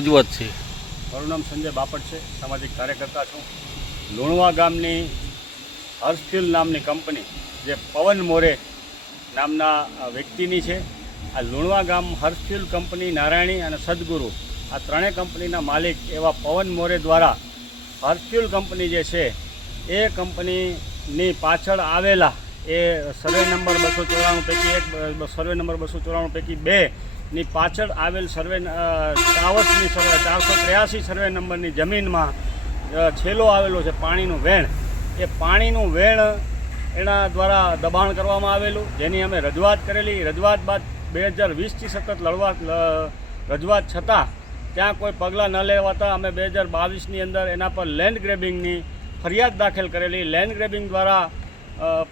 રજૂઆત છે? મારું નામ સંજય બાપટ છે, સામાજિક કાર્યકર્તા છું. લુણવા ગામની હર્ષફ્યુલ નામની કંપની જે પવન મોરે નામના વ્યક્તિની છે. આ લુણવા ગામ હર્ષફ્યુલ કંપની, નારાયણી અને સદગુરુ આ ત્રણેય કંપનીના માલિક એવા પવન મોરે દ્વારા હર્ષફ્યુલ કંપની જે છે એ કંપનીની પાછળ આવેલા એ સર્વે નંબર 294 પૈકી એક, સર્વે નંબર 294 પૈકી 2ની પાછળ આવેલ સર્વે 483 સર્વે નંબરની જમીનમાં છેલ્લો આવેલો છે પાણીનું વેણ. એ પાણીનું વેણ એના દ્વારા દબાણ કરવામાં આવેલું, જેની અમે રજૂઆત કરેલી. રજૂઆત બાદ 2020થી સતત રજૂઆત છતાં ત્યાં કોઈ પગલાં ન લેવાતા અમે 2022ની અંદર એના પર લેન્ડ ગ્રેબિંગની ફરિયાદ દાખલ કરેલી. લેન્ડ ગ્રેબિંગ દ્વારા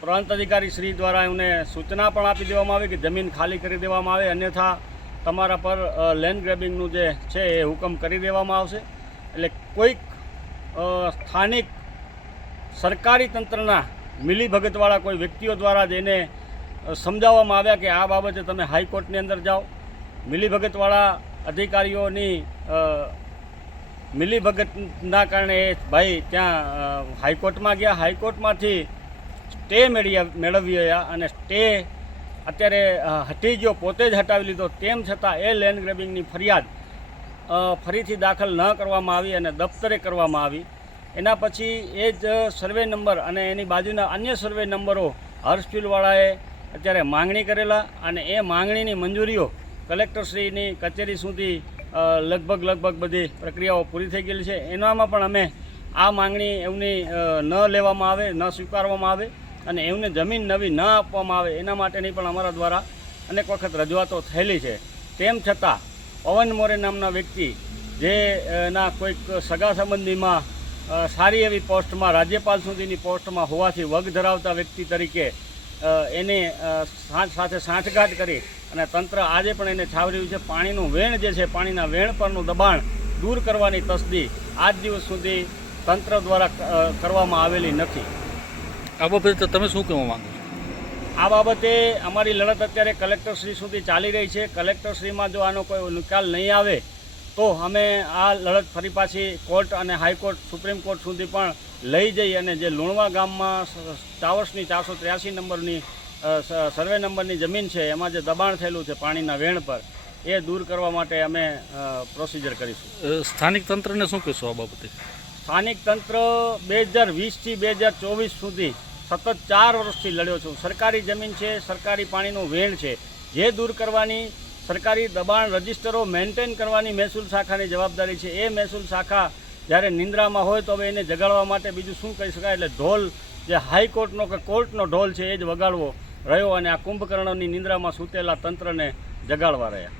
પ્રાંત અધિકારી શ્રી દ્વારા એમને સૂચના પણ આપી દેવામાં આવી કે જમીન ખાલી કરી દેવામાં આવે, અન્યથા તમારા પર લેન્ડ ગ્રેબિંગનું જે છે એ હુકમ કરી દેવામાં આવશે. એટલે કોઈક સ્થાનિક સરકારી તંત્રના મિલીભગતવાળા કોઈ વ્યક્તિઓ દ્વારા જેને સમજાવવામાં આવ્યા કે આ બાબતે તમે હાઈકોર્ટની અંદર જાઓ. મિલીભગતવાળા અધિકારીઓની મિલીભગતના કારણે એ ભાઈ ત્યાં હાઈકોર્ટમાં ગયા. હાઈકોર્ટમાંથી સ્ટે મેળવ્યા અને સ્ટે અત્યારે હટી ગયો, પોતે જ હટાવી લીધો. તેમ છતાં એ લેન્ડ ગ્રેબિંગની ફરિયાદ ફરીથી દાખલ ન કરવામાં આવી અને દફતરે કરવામાં આવી. એના પછી એ જ સર્વે નંબર અને એની બાજુના અન્ય સર્વે નંબરો હર્ષફ્યુલવાળાએ અત્યારે માંગણી કરેલા અને એ માંગણીની મંજૂરીઓ કલેક્ટરશ્રીની કચેરી સુધી લગભગ બધી પ્રક્રિયાઓ પૂરી થઈ ગયેલી છે. એનામાં પણ અમે આ માંગણી એમની ન લેવામાં આવે, ન સ્વીકારવામાં આવે અને એમને જમીન નવી ન આપવામાં આવે એના માટેની પણ અમારા દ્વારા અનેક વખત રજૂઆતો થયેલી છે. તેમ છતાં પવન મોરે નામના વ્યક્તિ જે એના કોઈક સગા સંબંધીમાં સારી એવી પોસ્ટમાં, રાજ્યપાલ સુધીની પોસ્ટમાં હોવાથી વગ ધરાવતા વ્યક્તિ તરીકે એને સાથે સાંઠગાંઠ કરી અને તંત્ર આજે પણ એને છાવર્યું છે. પાણીનું વેણ જે છે, પાણીના વેણ પરનું દબાણ દૂર કરવાની તસદી આજ દિવસ સુધી તંત્ર દ્વારા કરવામાં આવેલી નથી. આ બાબતે તમે શું કહેવા માંગો છો? આ બાબતે અમારી લડત અત્યારે કલેક્ટરશ્રી સુધી ચાલી રહી છે. કલેક્ટરશ્રીમાં જો આનો કોઈ નિકાલ નહીં આવે તો અમે આ લડત ફરી પાછી કોર્ટ અને હાઈકોર્ટ, સુપ્રીમ કોર્ટ સુધી પણ લઈ જઈ અને જે લુણવા ગામમાં ટાવર્સની 483 નંબરની સર્વે નંબરની જમીન છે એમાં જે દબાણ થયેલું છે પાણીના વેણ પર, એ દૂર કરવા માટે અમે પ્રોસિજર કરીશું. સ્થાનિક તંત્રને શું કહેશો આ બાબતે? સ્થાનિક તંત્ર 2020થી 2024 સુધી સતત 4 વર્ષથી લડ્યો છું. સરકારી જમીન છે, સરકારી પાણીનું વેણ છે, જે દૂર કરવાની, સરકારી દબાણ રજિસ્ટરો મેન્ટેન કરવાની મહેસૂલ શાખાની જવાબદારી છે. એ મહેસૂલ શાખા જ્યારે નિંદ્રામાં હોય તો હવે એને જગાડવા માટે બીજું શું કહી શકાય? એટલે ઢોલ જે હાઈકોર્ટનો કે કોર્ટનો ઢોલ છે એ જ વગાડવો રહ્યો અને આ કુંભકર્ણની નિંદ્રામાં સૂતેલા તંત્રને જગાડવા રહ્યા.